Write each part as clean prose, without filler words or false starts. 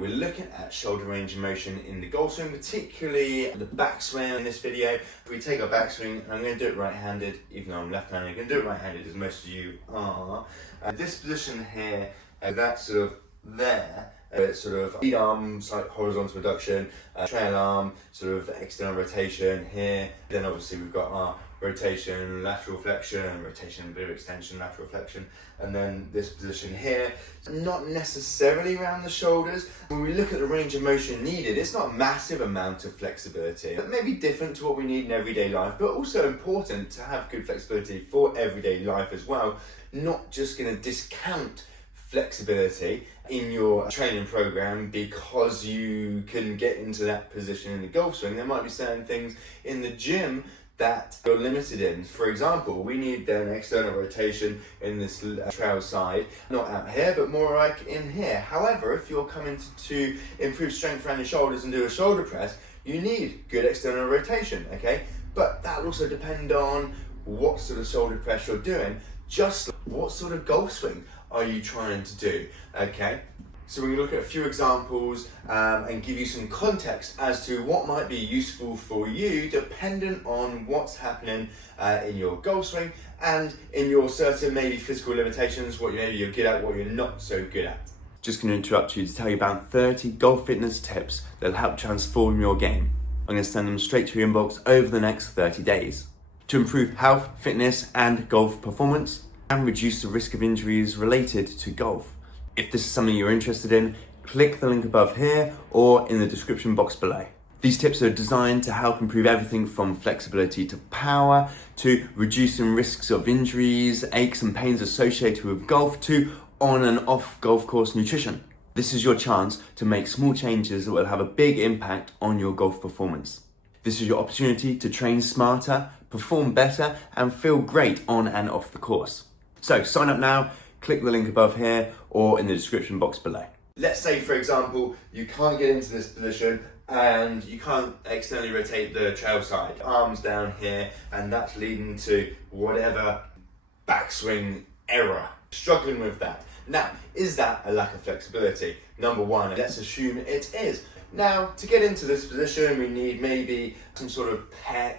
We're looking at shoulder range of motion in the golf swing, particularly the backswing in this video. If we take our backswing, and I'm going to do it right-handed, even though I'm left-handed, I'm going to do it right-handed as most of you are. This position here, that's sort of there, it's sort of lead arm, slight horizontal reduction, trail arm, sort of external rotation here. Then obviously we've got our rotation, lateral flexion, rotation, bit of extension, lateral flexion, and then this position here. Not necessarily around the shoulders. When we look at the range of motion needed, it's not a massive amount of flexibility. It may be different to what we need in everyday life, but also important to have good flexibility for everyday life as well. Not just going to discount flexibility in your training program because you can get into that position in the golf swing. There might be certain things in the gym that you're limited in. For example, we need then external rotation in this trail side, not out here, but more like in here. However, if you're coming to improve strength around your shoulders and do a shoulder press, you need good external rotation, okay? But that will also depend on what sort of shoulder press you're doing, just what sort of golf swing are you trying to do, okay? So we're going to look at a few examples and give you some context as to what might be useful for you dependent on what's happening in your golf swing and in your certain maybe physical limitations, what maybe you're good at, what you're not so good at. Just going to interrupt you to tell you about 30 golf fitness tips that will help transform your game. I'm going to send them straight to your inbox over the next 30 days to improve health, fitness and golf performance and reduce the risk of injuries related to golf. If this is something you're interested in, click the link above here or in the description box below. These tips are designed to help improve everything from flexibility to power, to reducing risks of injuries, aches and pains associated with golf, to on and off golf course nutrition. This is your chance to make small changes that will have a big impact on your golf performance. This is your opportunity to train smarter, perform better, and feel great on and off the course. So sign up now, click the link above here or in the description box below. Let's say, for example, you can't get into this position and you can't externally rotate the trail side. Arms down here, and that's leading to whatever backswing error. Struggling with that. Now, is that a lack of flexibility? Number one, let's assume it is. Now, to get into this position, we need maybe some sort of pec,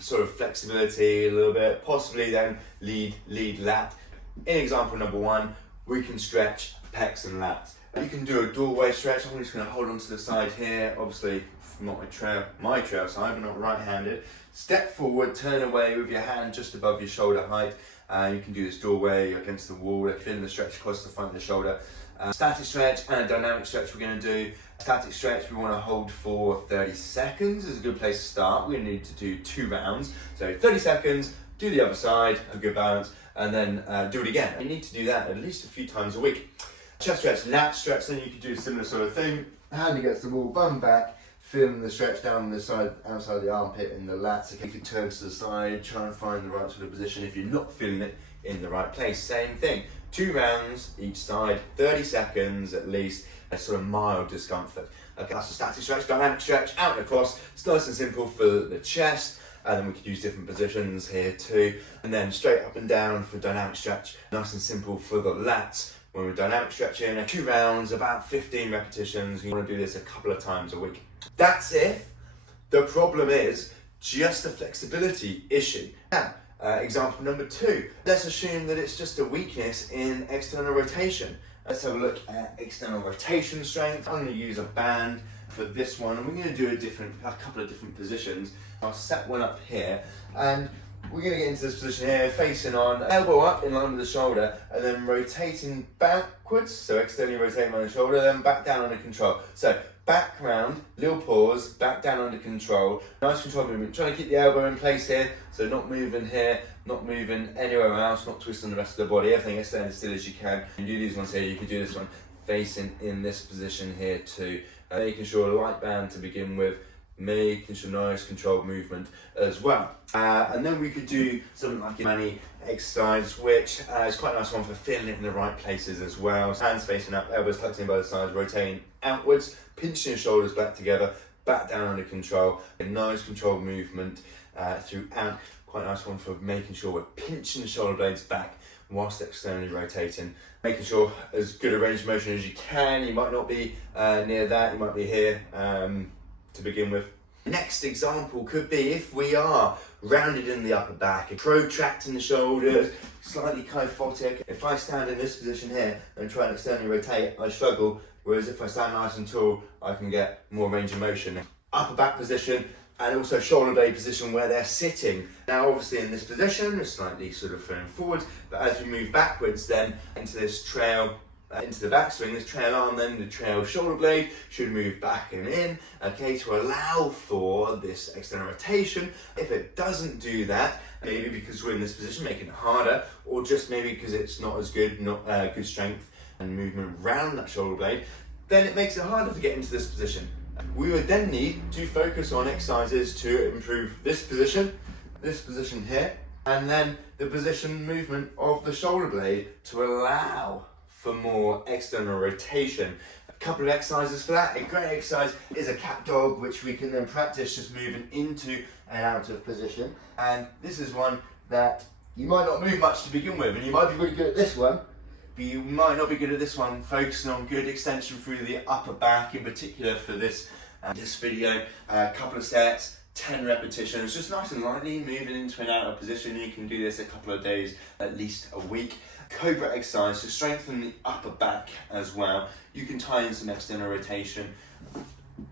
sort of flexibility a little bit, possibly then lead lat. In example number one, we can stretch pecs and lats. You can do a doorway stretch. I'm just going to hold on to the side here. Obviously, not my trail side, but not right-handed. Step forward, turn away with your hand just above your shoulder height. You can do this doorway against the wall, feeling the stretch across the front of the shoulder. Static stretch and a dynamic stretch we're going to do. Static stretch we want to hold for 30 seconds is a good place to start. We're going to need to do 2 rounds. So 30 seconds, do the other side, a good balance, and then do it again. You need to do that at least a few times a week. Chest stretch, lat stretch, then you can do a similar sort of thing. Hand against the wall, bum back, feeling the stretch down the side, outside of the armpit in the lats. If you can turn to the side, try and find the right sort of position if you're not feeling it in the right place. Same thing, 2 rounds each side, 30 seconds at least, a sort of mild discomfort. Okay, that's a static stretch, dynamic stretch, out and across. It's nice and simple for the chest. And then we could use different positions here too. And then straight up and down for dynamic stretch, nice and simple for the lats. When we're dynamic stretching, 2 rounds, about 15 repetitions. You want to do this a couple of times a week. That's if the problem is just a flexibility issue. Now, example number 2. Let's assume that it's just a weakness in external rotation. Let's have a look at external rotation strength. I'm going to use a band for this one, and we're going to do a couple of different positions. I'll set one up here, and we're going to get into this position here, facing on, elbow up in line with the shoulder, and then rotating backwards, so externally rotating on the shoulder, then back down under control. So back round, little pause, back down under control. Nice control movement. Trying to keep the elbow in place here, so not moving here, not moving anywhere else, not twisting the rest of the body. Everything as standing still as you can. You do these ones here, you can do this one facing in this position here too. Making sure a light band to begin with, making sure nice controlled movement as well. And then we could do something like a mani exercise, which is quite a nice one for feeling it in the right places as well. Hands facing up, elbows tucked in by the sides, rotating outwards, pinching your shoulders back together, back down under control. A nice controlled movement throughout. Quite a nice one for making sure we're pinching the shoulder blades back whilst externally rotating. Making sure as good a range of motion as you can. You might not be near that, you might be here to begin with. Next example could be if we are rounded in the upper back, protracting the shoulders, slightly kyphotic. If I stand in this position here and try and externally rotate, I struggle, whereas if I stand nice and tall, I can get more range of motion. Upper back position and also shoulder blade position where they're sitting. Now obviously in this position, we're slightly sort of thrown forwards, but as we move backwards then into this trail, into the backswing, this trail arm, then the trail shoulder blade should move back and in, okay, to allow for this external rotation. If it doesn't do that, maybe because we're in this position making it harder, or just maybe because it's not as good, not good strength and movement around that shoulder blade, then it makes it harder to get into this position. We would then need to focus on exercises to improve this position here, and then the position movement of the shoulder blade to allow for more external rotation. A couple of exercises for that. A great exercise is a cat dog, which we can then practice just moving into and out of position. And this is one that you might not move much to begin with, and you might be really good at this one, but you might not be good at this one, focusing on good extension through the upper back in particular for this video. A couple of sets, 10 repetitions, just nice and lightly moving into and out of position. You can do this a couple of days, at least a week. Cobra exercise to strengthen the upper back as well. You can tie in some external rotation.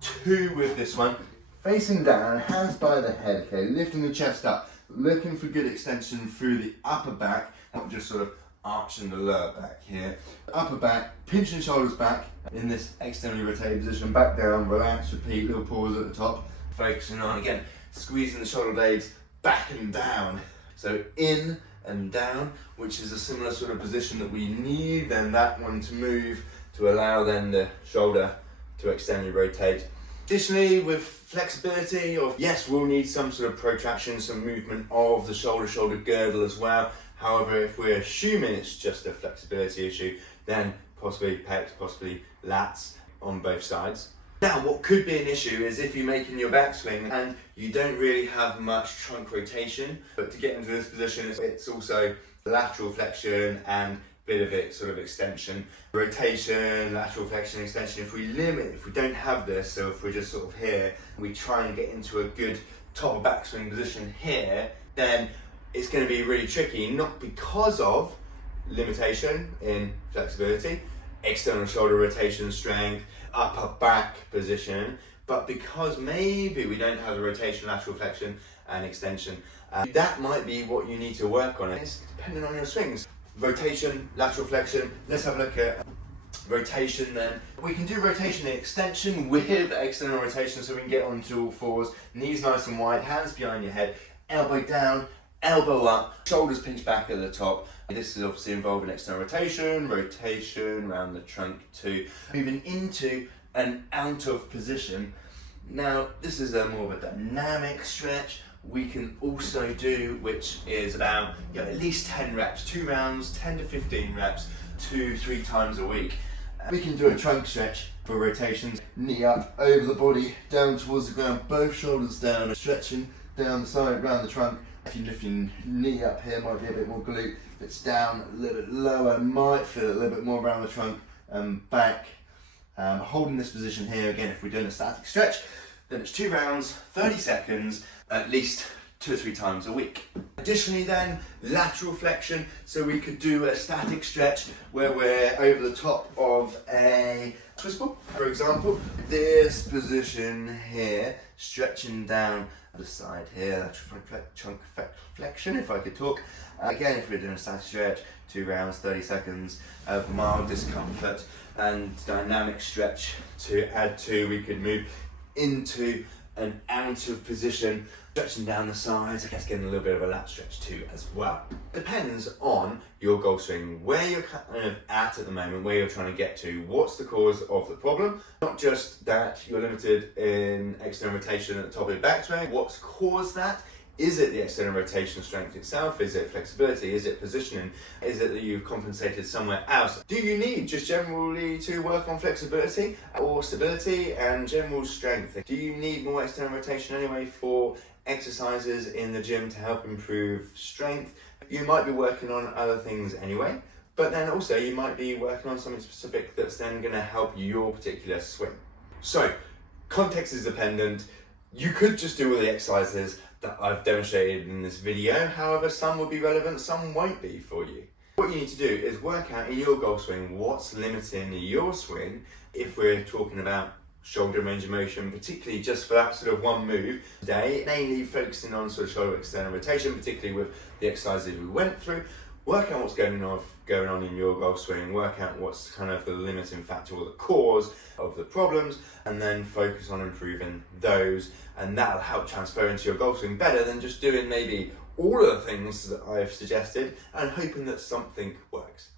2 with this one. Facing down, hands by the head, okay, lifting the chest up, looking for good extension through the upper back, not just sort of arching the lower back here. Upper back, pinching shoulders back in this externally rotated position, back down, relax, repeat, little pause at the top. Focusing on, again, squeezing the shoulder blades back and down. So in and down, which is a similar sort of position that we need then that one to move to allow then the shoulder to externally rotate. Additionally, with flexibility, yes, we'll need some sort of protraction, some movement of the shoulder girdle as well. However, if we're assuming it's just a flexibility issue, then possibly pecs, possibly lats on both sides. Now, what could be an issue is if you're making your backswing and you don't really have much trunk rotation, but to get into this position, it's also lateral flexion and a bit of it sort of extension. Rotation, lateral flexion, extension. If we don't have this, so if we're just sort of here, we try and get into a good top of backswing position here, then it's going to be really tricky, not because of limitation in flexibility, external shoulder rotation strength, upper back position, but because maybe we don't have the rotation, lateral flexion and extension. That might be what you need to work on. It's depending on your swings. Rotation, lateral flexion. Let's have a look at rotation then. We can do rotation and extension with external rotation, so we can get onto all fours, knees nice and wide, hands behind your head, elbow down, elbow up, shoulders pinch back at the top. This is obviously involving external rotation around the trunk too. Moving into and out of position. Now, this is more of a dynamic stretch. We can also do, which is about at least 10 reps, 2 rounds, 10 to 15 reps, 2-3 times a week. We can do a trunk stretch for rotations. Knee up, over the body, down towards the ground, both shoulders down, stretching down the side, around the trunk. If you lift your knee up here, might be a bit more glute. If it's down a little bit lower, might feel a little bit more around the trunk and back. Holding this position here, again, if we're doing a static stretch, then it's 2 rounds, 30 seconds, at least 2 or 3 times a week. Additionally then, lateral flexion, so we could do a static stretch where we're over the top of a twist ball, for example. This position here, stretching down the side here, lateral trunk flexion, if I could talk. Again, if we're doing a static stretch, 2 rounds, 30 seconds of mild discomfort and dynamic stretch to add to. We could move into and out of position, stretching down the sides, I guess getting a little bit of a lat stretch too as well. Depends on your goal swing, where you're kind of at the moment, where you're trying to get to, what's the cause of the problem. Not just that you're limited in external rotation at the top of your backswing, what's caused that? Is it the external rotation strength itself? Is it flexibility? Is it positioning? Is it that you've compensated somewhere else? Do you need just generally to work on flexibility or stability and general strength? Do you need more external rotation anyway for exercises in the gym to help improve strength? You might be working on other things anyway, but then also you might be working on something specific that's then going to help your particular swing. So context is dependent. You could just do all the exercises that I've demonstrated in this video. However, some will be relevant, some won't be for you. What you need to do is work out in your golf swing what's limiting your swing if we're talking about shoulder range of motion, particularly just for that sort of one move today, mainly focusing on sort of shoulder external rotation, particularly with the exercises we went through. Work out what's going on in your golf swing, work out what's kind of the limiting factor or the cause of the problems, and then focus on improving those, and that'll help transfer into your golf swing better than just doing maybe all of the things that I've suggested and hoping that something works.